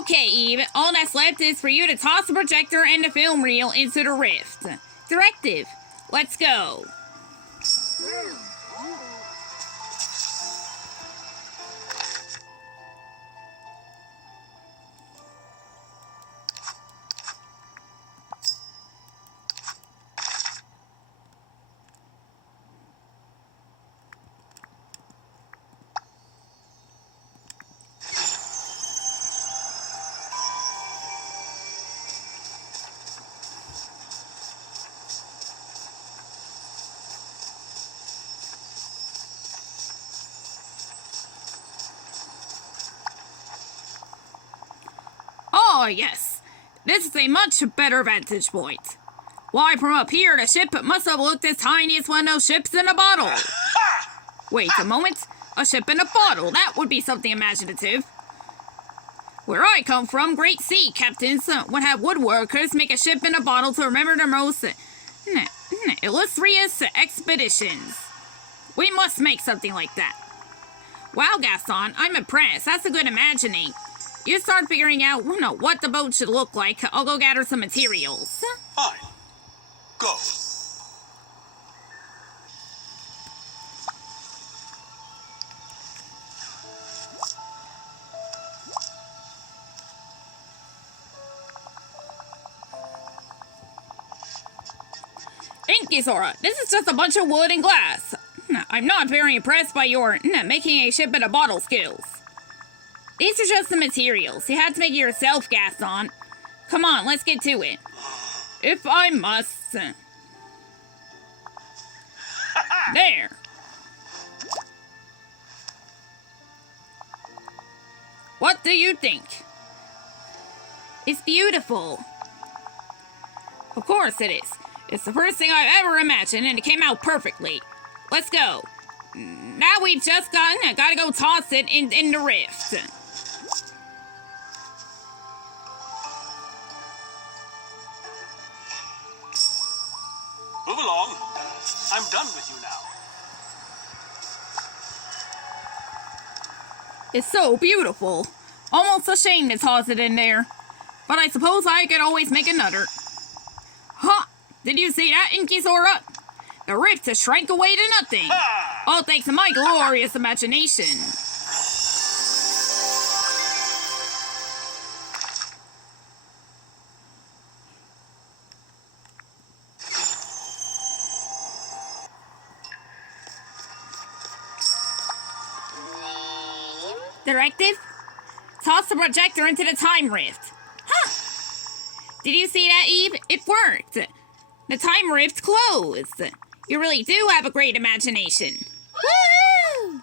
Okay, Eve, all that's left is for you to toss the projector and the film reel into the rift. Directive, let's go. Oh, yes. This is a much better vantage point. Why, from up here, the ship must have looked as tiny as one of those ships in a bottle. Wait a moment. A ship in a bottle. That would be something imaginative. Where I come from, great sea captains would have woodworkers make a ship in a bottle to remember their most illustrious expeditions. We must make something like that. Wow, Gaston, I'm impressed. That's a good imagining. You start figuring out, what the boat should look like. I'll go gather some materials. Fine. Go. InkySora, this is just a bunch of wood and glass. I'm not very impressed by your making a ship in a bottle skills. These are just the materials. You had to make it yourself, Gaston. Come on, let's get to it. If I must. There. What do you think? It's beautiful. Of course it is. It's the first thing I've ever imagined, and it came out perfectly. Let's go. Now we've just gotta go toss it in the rift. Move along. I'm done with you now. It's so beautiful. Almost a shame to toss it in there. But I suppose I could always make another. Ha! Did you see that, InkySora? The rift has shrank away to nothing. Ha! All thanks to my glorious imagination. Directive? Toss the projector into the time rift. Huh! Did you see that, Eve? It worked. The time rift closed. You really do have a great imagination. Woohoo!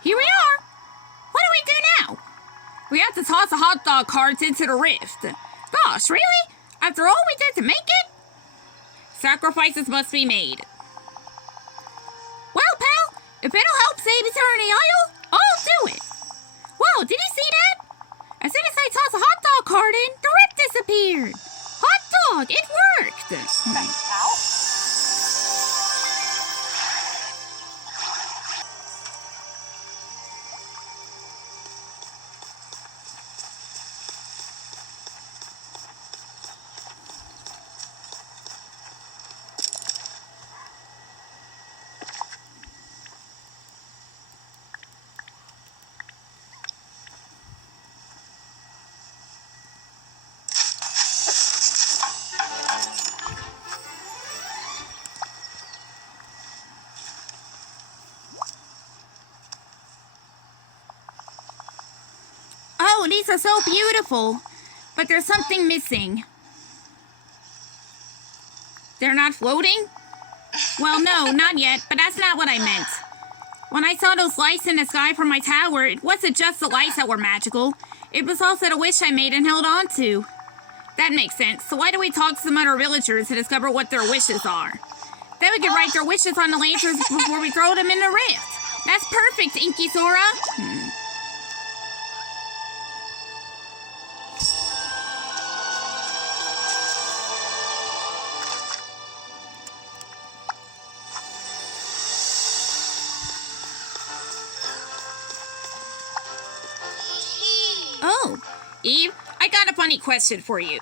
Here we are. What do we do now? We have to toss the hot dog carts into the rift. Gosh, really? After all we did to make it? Sacrifices must be made. Well, pal, if it'll help save Eternity Isle, I'll do it. Whoa, did you see that? As soon as I tossed the hot dog cart in, the rift disappeared. Hot dog, it worked. Thanks, pal. Oh, these are so beautiful. But there's something missing. They're not floating? Well, no, not yet, but that's not what I meant. When I saw those lights in the sky from my tower, it wasn't just the lights that were magical. It was also the wish I made and held on to. That makes sense. So why do we talk to some other villagers to discover what their wishes are? Then we can write their wishes on the lanterns before we throw them in the rift. That's perfect, InkySora. Oh, Eve, I got a funny question for you.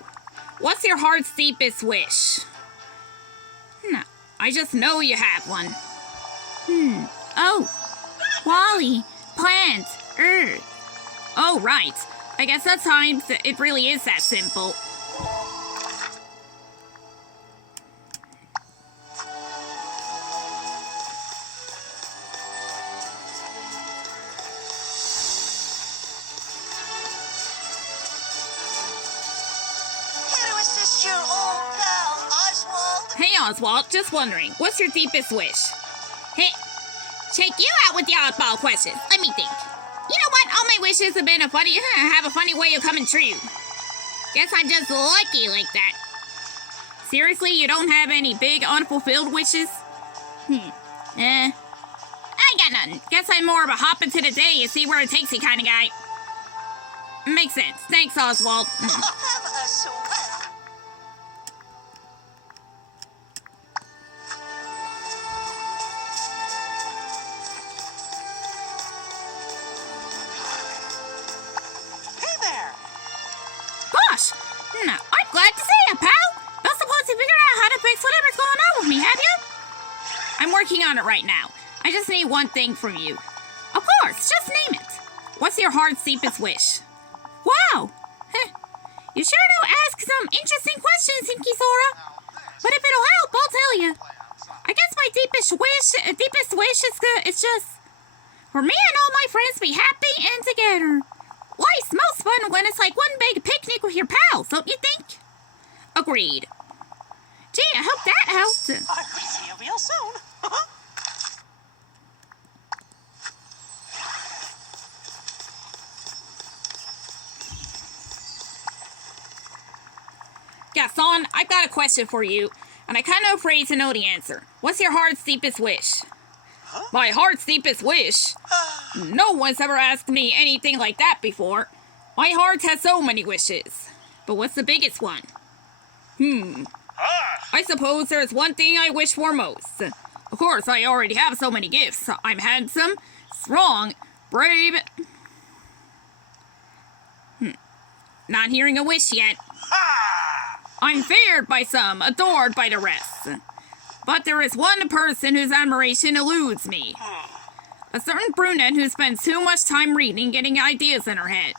What's your heart's deepest wish? No, I just know you have one. Oh, Wally, plant, earth. Oh, right. I guess at times it really is that simple. Hey, Oswald, just wondering, what's your deepest wish? Hey, check you out with the oddball questions. Let me think. You know what? All my wishes have been have a funny way of coming true. Guess I'm just lucky like that. Seriously, you don't have any big unfulfilled wishes? I got nothing. Guess I'm more of a hop into the day and see where it takes you kind of guy. Makes sense. Thanks, Oswald. I'm glad to see you, pal. Don't suppose you figured out how to fix whatever's going on with me, have you? I'm working on it right now. I just need one thing from you. Of course, just name it. What's your heart's deepest wish? Wow. You sure do ask some interesting questions, InkySora. But if it'll help, I'll tell you. I guess my deepest wish is just for me and all my friends to be happy and together. Life's most fun when it's like one big picnic with your pals, don't you think? Agreed. Gee, I hope that helped. I could see you real soon. Gaston, I've got a question for you, and I'm kind of afraid to know the answer. What's your heart's deepest wish? Huh? My heart's deepest wish? No one's ever asked me anything like that before. My heart has so many wishes. But what's the biggest one? I suppose there's one thing I wish for most. Of course, I already have so many gifts. I'm handsome, strong, brave. Not hearing a wish yet. I'm feared by some, adored by the rest. But there is one person whose admiration eludes me. A certain brunette who spends too much time reading, getting ideas in her head.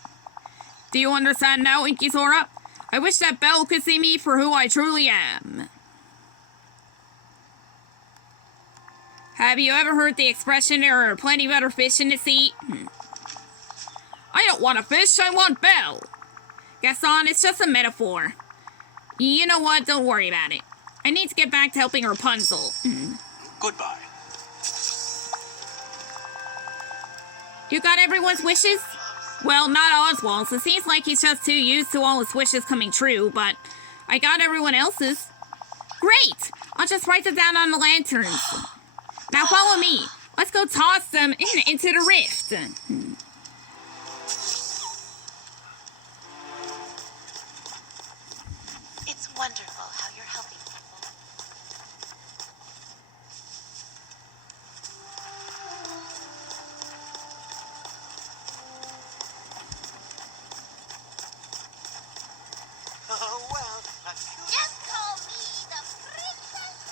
Do you understand now, InkySora? I wish that Belle could see me for who I truly am. Have you ever heard the expression, there are plenty better fish in the sea? I don't want a fish, I want Belle. Gaston, it's just a metaphor. You know what? Don't worry about it. I need to get back to helping Rapunzel. Goodbye. You got everyone's wishes? Well, not Oswald's. It seems like he's just too used to all his wishes coming true, but I got everyone else's. Great! I'll just write them down on the lanterns. Now follow me. Let's go toss them into the rift. It's wonderful how you're helping people. Oh, well, Just call me the princess.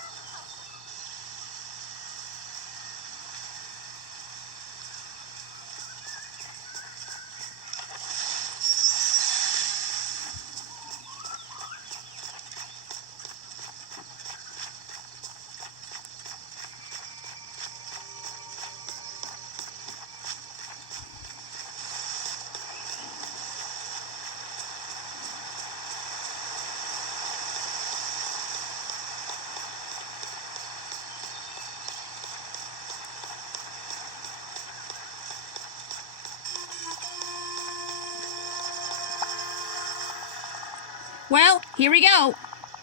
Well, here we go.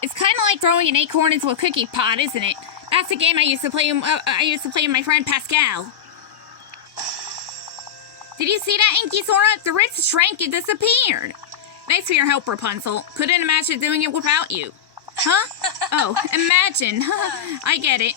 It's kind of like throwing an acorn into a cookie pot, isn't it? That That's the game I used to play. I used to play with my friend Pascal. Did you see that, InkySora? The wrist shrank and disappeared. Thanks for your help, Rapunzel. Couldn't imagine doing it without you. Huh? Oh, imagine. I get it.